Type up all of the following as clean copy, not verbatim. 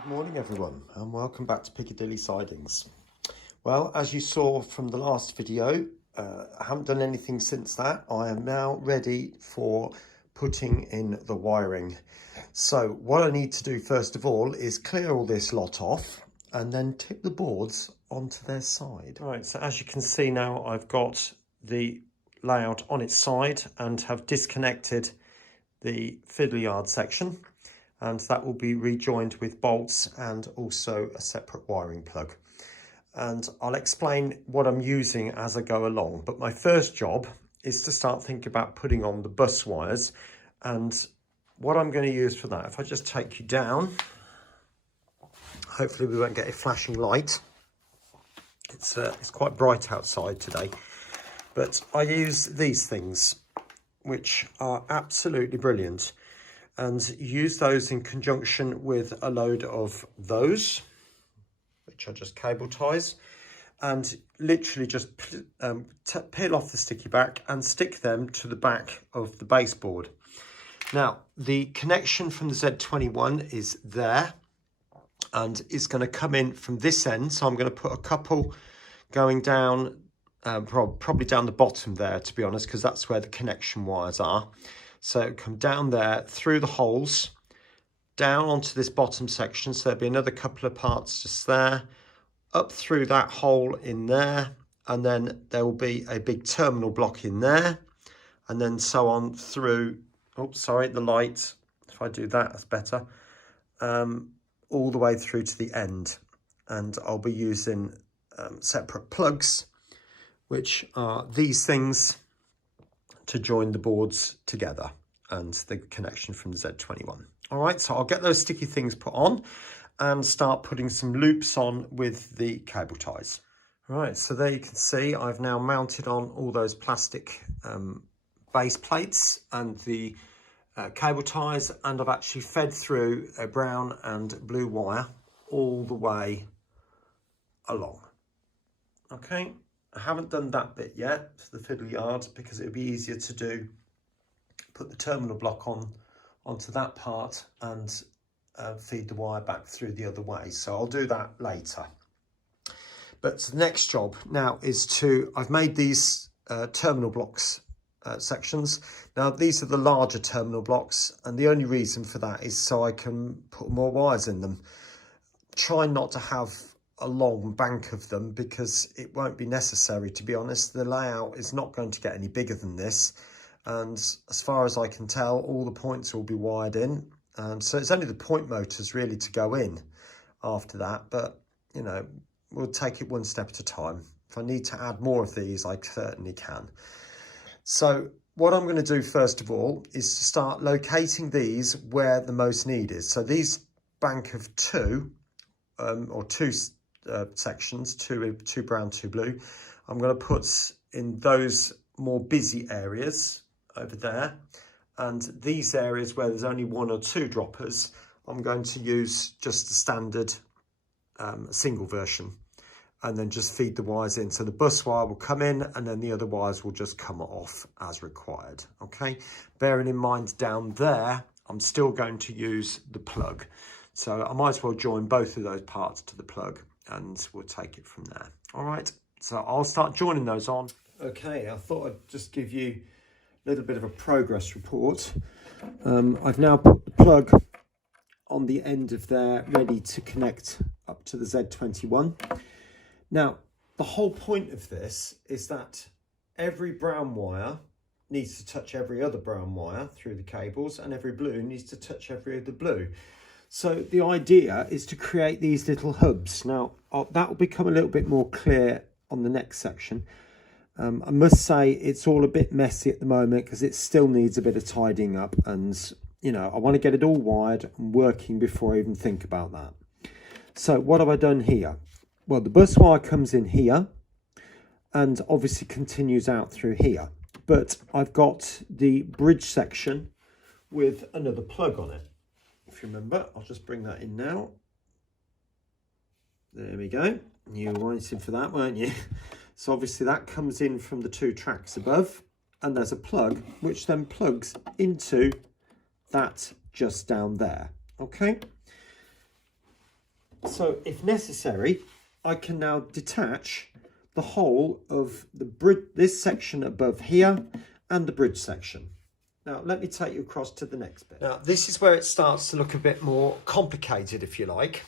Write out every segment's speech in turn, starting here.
Good morning everyone and welcome back to Piccadilly Sidings. Well, as you saw from the last video, I haven't done anything since that. I am now ready for putting in the wiring. So what I need to do first of all is clear all this lot off and then tip the boards onto their side. Right, so as you can see now, I've got the layout on its side and have disconnected the fiddle yard section, and that will be rejoined with bolts and also a separate wiring plug. And I'll explain what I'm using as I go along, but my first job is to start thinking about putting on the bus wires and what I'm going to use for that. If I just take you down, hopefully we won't get a flashing light. It's quite bright outside today, but I use these things, which are absolutely brilliant, and use those in conjunction with a load of those, which are just cable ties, and literally just peel off the sticky back and stick them to the back of the baseboard. Now, the connection from the Z21 is there and is going to come in from this end, so I'm going to put a couple going down, probably down the bottom there, to be honest, because that's where the connection wires are. So come down there through the holes, down onto this bottom section. So there'll be another couple of parts just there, up through that hole in there. And then there will be a big terminal block in there. And then so on through, oh, sorry, the light. If I do that, that's better. All the way through to the end. And I'll be using separate plugs, which are these things, to join the boards together and the connection from the Z21. All right, so I'll get those sticky things put on and start putting some loops on with the cable ties. All right, so there you can see I've now mounted on all those plastic base plates and the cable ties, and I've actually fed through a brown and blue wire all the way along. Okay. I haven't done that bit yet for the fiddle yard because it would be easier to do, put the terminal block onto that part and feed the wire back through the other way. So I'll do that later. But the next job now is I've made these terminal blocks sections. Now these are the larger terminal blocks, and the only reason for that is so I can put more wires in them. Try not to have a long bank of them because it won't be necessary, to be honest. The layout is not going to get any bigger than this, and as far as I can tell, all the points will be wired in, so it's only the point motors really to go in after that. But you know, we'll take it one step at a time. If I need to add more of these, I certainly can. So what I'm going to do first of all is to start locating these where the most need is. So these bank of two sections, two brown, two blue, I'm going to put in those more busy areas over there, and these areas where there's only one or two droppers, I'm going to use just the standard single version, and then just feed the wires in. So the bus wire will come in and then the other wires will just come off as required. Okay, bearing in mind down there I'm still going to use the plug, so I might as well join both of those parts to the plug and we'll take it from there. All right, so I'll start joining those on. Okay, I thought I'd just give you a little bit of a progress report. I've now put the plug on the end of there, ready to connect up to the Z21. Now, the whole point of this is that every brown wire needs to touch every other brown wire through the cables, and every blue needs to touch every other blue. So the idea is to create these little hubs. Now, that will become a little bit more clear on the next section. I must say it's all a bit messy at the moment because it still needs a bit of tidying up, and you know, I want to get it all wired and working before I even think about that. So what have I done here? Well, the bus wire comes in here and obviously continues out through here, but I've got the bridge section with another plug on it. If you remember, I'll just bring that in now. There we go. You were waiting for that, weren't you? So obviously that comes in from the two tracks above, and there's a plug which then plugs into that just down there. Okay. So if necessary, I can now detach the whole of the bridge, this section above here, and the bridge section. Now, let me take you across to the next bit. Now, this is where it starts to look a bit more complicated, if you like,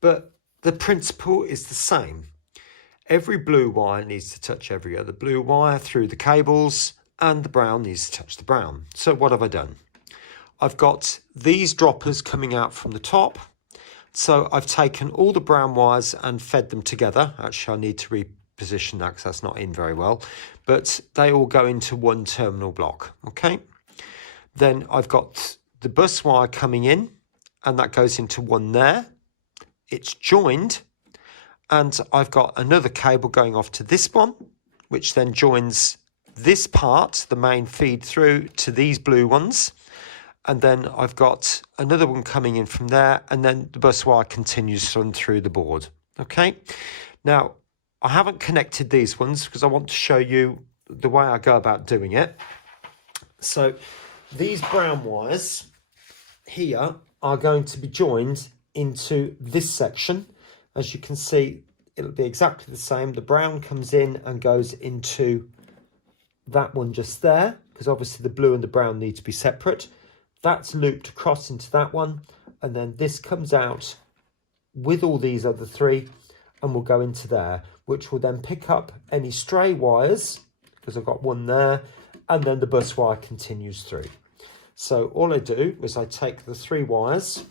but the principle is the same. Every blue wire needs to touch every other blue wire through the cables, and the brown needs to touch the brown. So what have I done? I've got these droppers coming out from the top. So I've taken all the brown wires and fed them together. Actually, I need to reposition that because that's not in very well. But they all go into one terminal block, okay? Then I've got the bus wire coming in, and that goes into one there. It's joined, and I've got another cable going off to this one, which then joins this part, the main feed through, to these blue ones. And then I've got another one coming in from there, and then the bus wire continues on through the board. Okay. Now, I haven't connected these ones because I want to show you the way I go about doing it. So these brown wires here are going to be joined into this section. As you can see, it'll be exactly the same. The brown comes in and goes into that one just there, because obviously the blue and the brown need to be separate. That's looped across into that one, and then this comes out with all these other three and will go into there, which will then pick up any stray wires, because I've got one there, and then the bus wire continues through. So all I do is I take the three wires.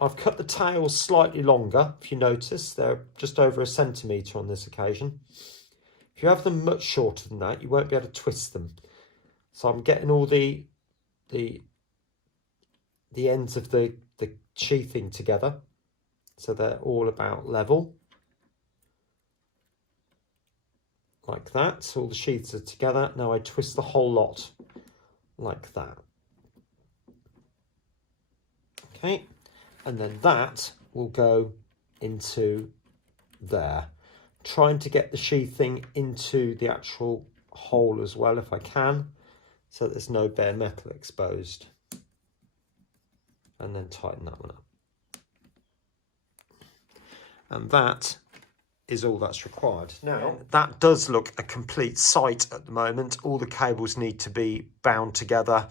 I've cut the tails slightly longer. If you notice, they're just over 1 centimetre on this occasion. If you have them much shorter than that, you won't be able to twist them. So I'm getting all the ends of the sheathing together, so they're all about level, like that. So all the sheaths are together. Now I twist the whole lot like that. Okay, and then that will go into there. Trying to get the sheathing into the actual hole as well if I can, so there's no bare metal exposed. And then tighten that one up. And that is all that's required. Now, that does look a complete sight at the moment. All the cables need to be bound together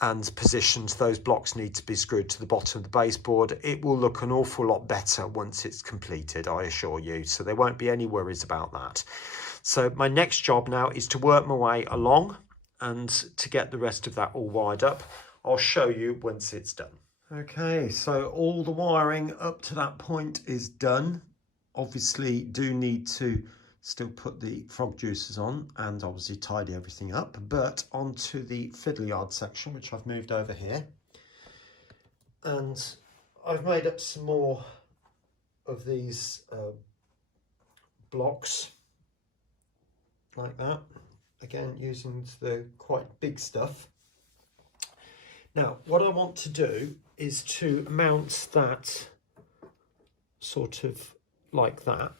and positioned. Those blocks need to be screwed to the bottom of the baseboard. It will look an awful lot better once it's completed, I assure you. So there won't be any worries about that. So my next job now is to work my way along and to get the rest of that all wired up. I'll show you once it's done. Okay, so all the wiring up to that point is done. Obviously do need to still put the frog juices on and obviously tidy everything up, but onto the fiddle yard section, which I've moved over here. And I've made up some more of these blocks like that, again using the quite big stuff. Now what I want to do is to mount that sort of like that,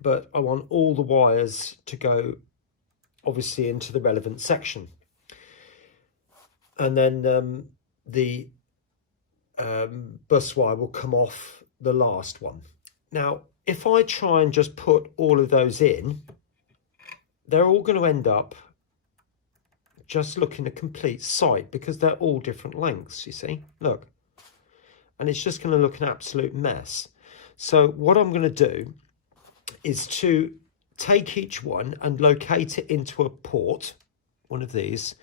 but I want all the wires to go obviously into the relevant section, and then the bus wire will come off the last one. Now if I try and just put all of those in, they're all going to end up just looking a complete sight, because they're all different lengths, you see, look, and it's just going to look an absolute mess. So what I'm going to do is to take each one and locate it into a port, one of these,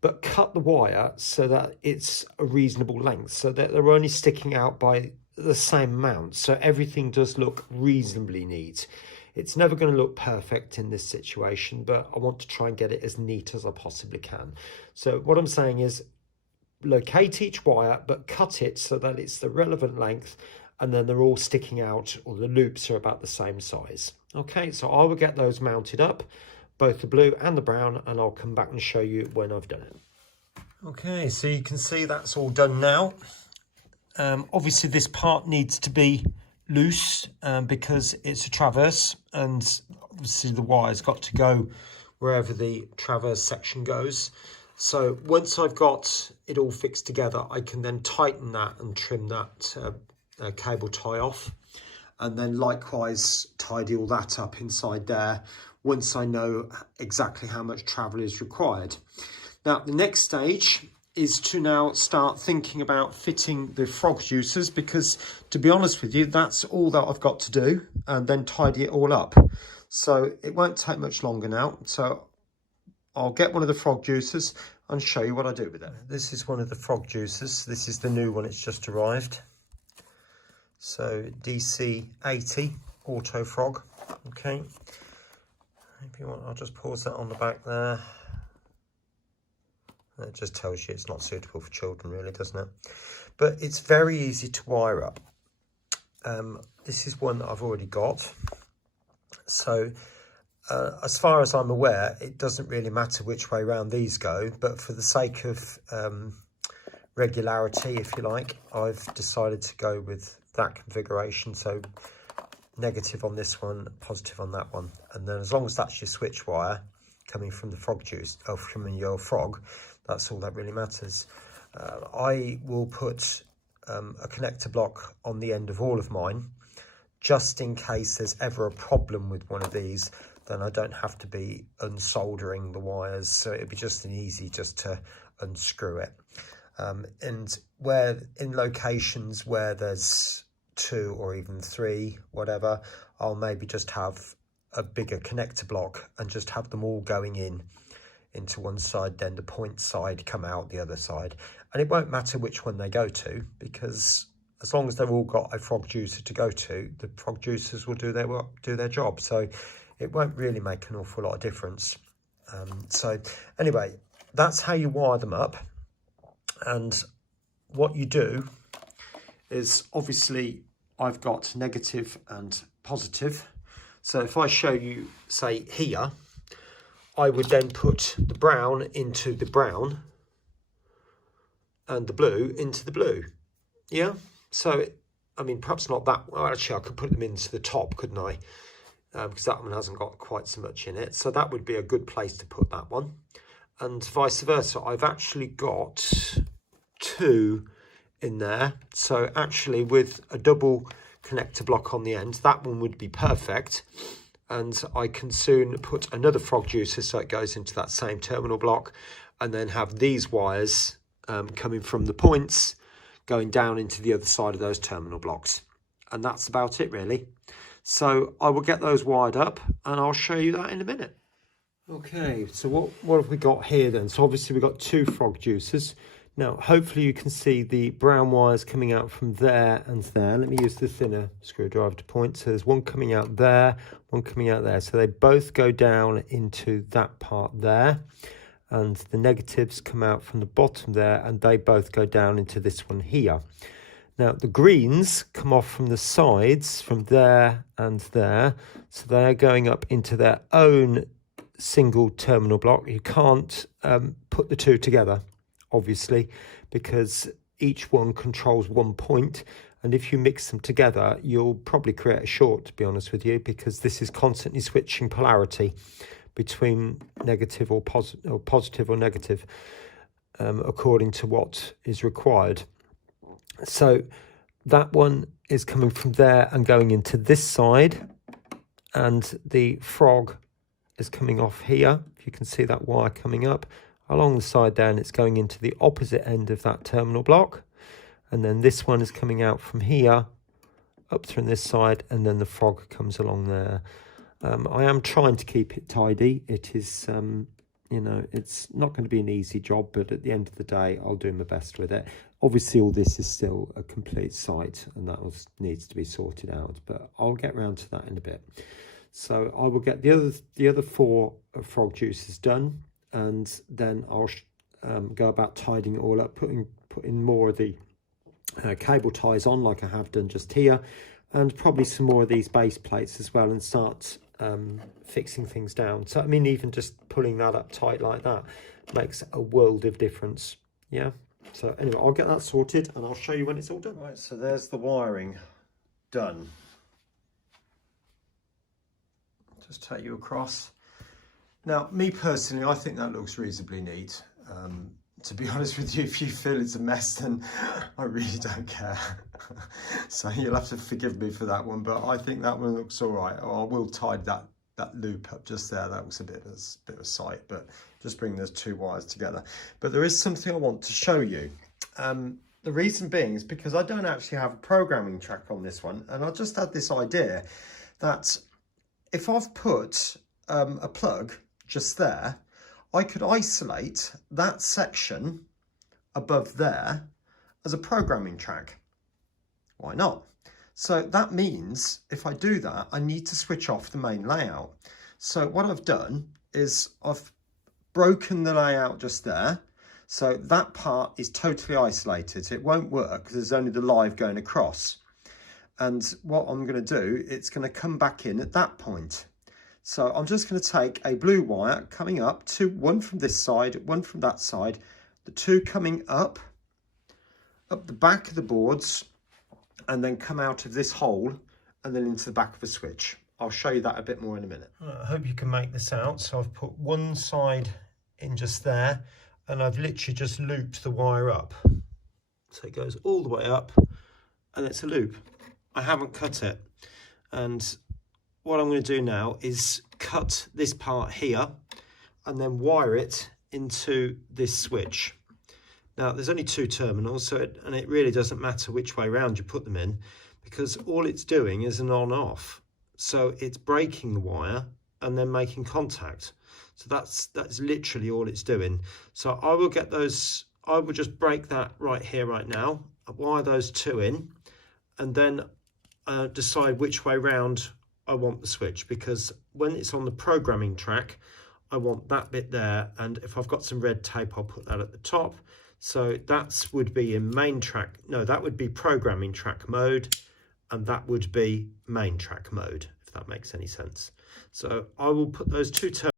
but cut the wire so that it's a reasonable length, so that they're only sticking out by the same amount, so everything does look reasonably neat. It's never going to look perfect in this situation, but I want to try and get it as neat as I possibly can. So what I'm saying is locate each wire, but cut it so that it's the relevant length, and then they're all sticking out, or the loops are about the same size. Okay, so I will get those mounted up, both the blue and the brown, and I'll come back and show you when I've done it. Okay, so you can see that's all done now. Obviously this part needs to be loose because it's a traverse, and obviously the wire's got to go wherever the traverse section goes. So once I've got it all fixed together, I can then tighten that and trim that cable tie off, and then likewise tidy all that up inside there once I know exactly how much travel is required. Now the next stage is to now start thinking about fitting the frog juicers, because to be honest with you, that's all that I've got to do, and then tidy it all up. So it won't take much longer now. So I'll get one of the frog juicers and show you what I do with it. This is one of the frog juicers. This is the new one, it's just arrived. So DC 80 auto frog. Okay, if you want, I'll just pause that on the back there. It just tells you it's not suitable for children, really, doesn't it? But it's very easy to wire up. This is one that I've already got. So as far as I'm aware, it doesn't really matter which way round these go, but for the sake of regularity, if you like, I've decided to go with that configuration. So negative on this one, positive on that one. And then as long as that's your switch wire coming from the frog juice, or from your frog, that's all that really matters. I will put a connector block on the end of all of mine, just in case there's ever a problem with one of these. Then I don't have to be unsoldering the wires, so it'd be just an easy just to unscrew it. And where in locations where there's 2 or even 3, whatever, I'll maybe just have a bigger connector block and just have them all going into one side, then the point side come out the other side. And it won't matter which one they go to, because as long as they've all got a frog juicer to go to, the frog juicers will do their job. So it won't really make an awful lot of difference. So anyway, that's how you wire them up. And what you do is, obviously I've got negative and positive. So if I show you, say here, I would then put the brown into the brown and the blue into the blue. Yeah, so I mean, perhaps not that, well, actually I could put them into the top, couldn't I? Because that one hasn't got quite so much in it. So that would be a good place to put that one. And vice versa, I've actually got 2 in there. So actually with a double connector block on the end, that one would be perfect. And I can soon put another frog juicer so it goes into that same terminal block, and then have these wires coming from the points going down into the other side of those terminal blocks. And that's about it, really. So I will get those wired up and I'll show you that in a minute. Okay, so what have we got here then? So obviously we've got 2 frog juicers. Now, hopefully you can see the brown wires coming out from there and there. Let me use the thinner screwdriver to point. So there's one coming out there, one coming out there. So they both go down into that part there. And the negatives come out from the bottom there, and they both go down into this one here. Now, the greens come off from the sides, from there and there. So they're going up into their own single terminal block. You can't put the 2 together, obviously, because each one controls one point, and if you mix them together you'll probably create a short, to be honest with you, because this is constantly switching polarity between negative or positive or negative, according to what is required. So that one is coming from there and going into this side, and the frog is coming off here. If you can see that wire coming up along the side there, and it's going into the opposite end of that terminal block. And then this one is coming out from here up through this side, and then the frog comes along there. I am trying to keep it tidy. It is, you know, it's not going to be an easy job, but at the end of the day, I'll do my best with it. Obviously, all this is still a complete site, and that needs to be sorted out, but I'll get round to that in a bit. So I will get the other 4 frog juices done, and then I'll go about tidying it all up, putting more of the cable ties on like I have done just here, and probably some more of these base plates as well, and start fixing things down. So I mean, even just pulling that up tight like that makes a world of difference. Yeah, so anyway, I'll get that sorted and I'll show you when it's all done. Right, so there's the wiring done. Just take you across. Now, me personally, I think that looks reasonably neat. to be honest with you, if you feel it's a mess, then I really don't care. So you'll have to forgive me for that one, but I think that one looks all right. I will tidy that loop up just there. That was a bit of a sight, but just bring those two wires together. But there is something I want to show you. The reason being is because I don't actually have a programming track on this one, and I just had this idea that if I've put a plug just there, I could isolate that section above there as a programming track. Why not? So that means if I do that, I need to switch off the main layout. So what I've done is I've broken the layout just there. So that part is totally isolated. It won't work because there's only the live going across. And what I'm going to do, it's going to come back in at that point. So I'm just going to take a blue wire coming up, one from this side, one from that side, the two coming up the back of the boards, and then come out of this hole and then into the back of a switch. I'll show you that a bit more in a minute. I hope you can make this out. So I've put one side in just there, and I've literally just looped the wire up. So it goes all the way up, and it's a loop. I haven't cut it. And what I'm going to do now is cut this part here and then wire it into this switch. Now there's only two terminals, so it really doesn't matter which way round you put them in, because all it's doing is an on-off. So it's breaking the wire and then making contact. So that's literally all it's doing. So I will get those, I will just break that right here, right now, wire those two in, and then decide which way round I want the switch, because when it's on the programming track, I want that bit there, and if I've got some red tape, I'll put that at the top. So that would be in main track, no, that would be programming track mode, and that would be main track mode, if that makes any sense. So I will put those two terminals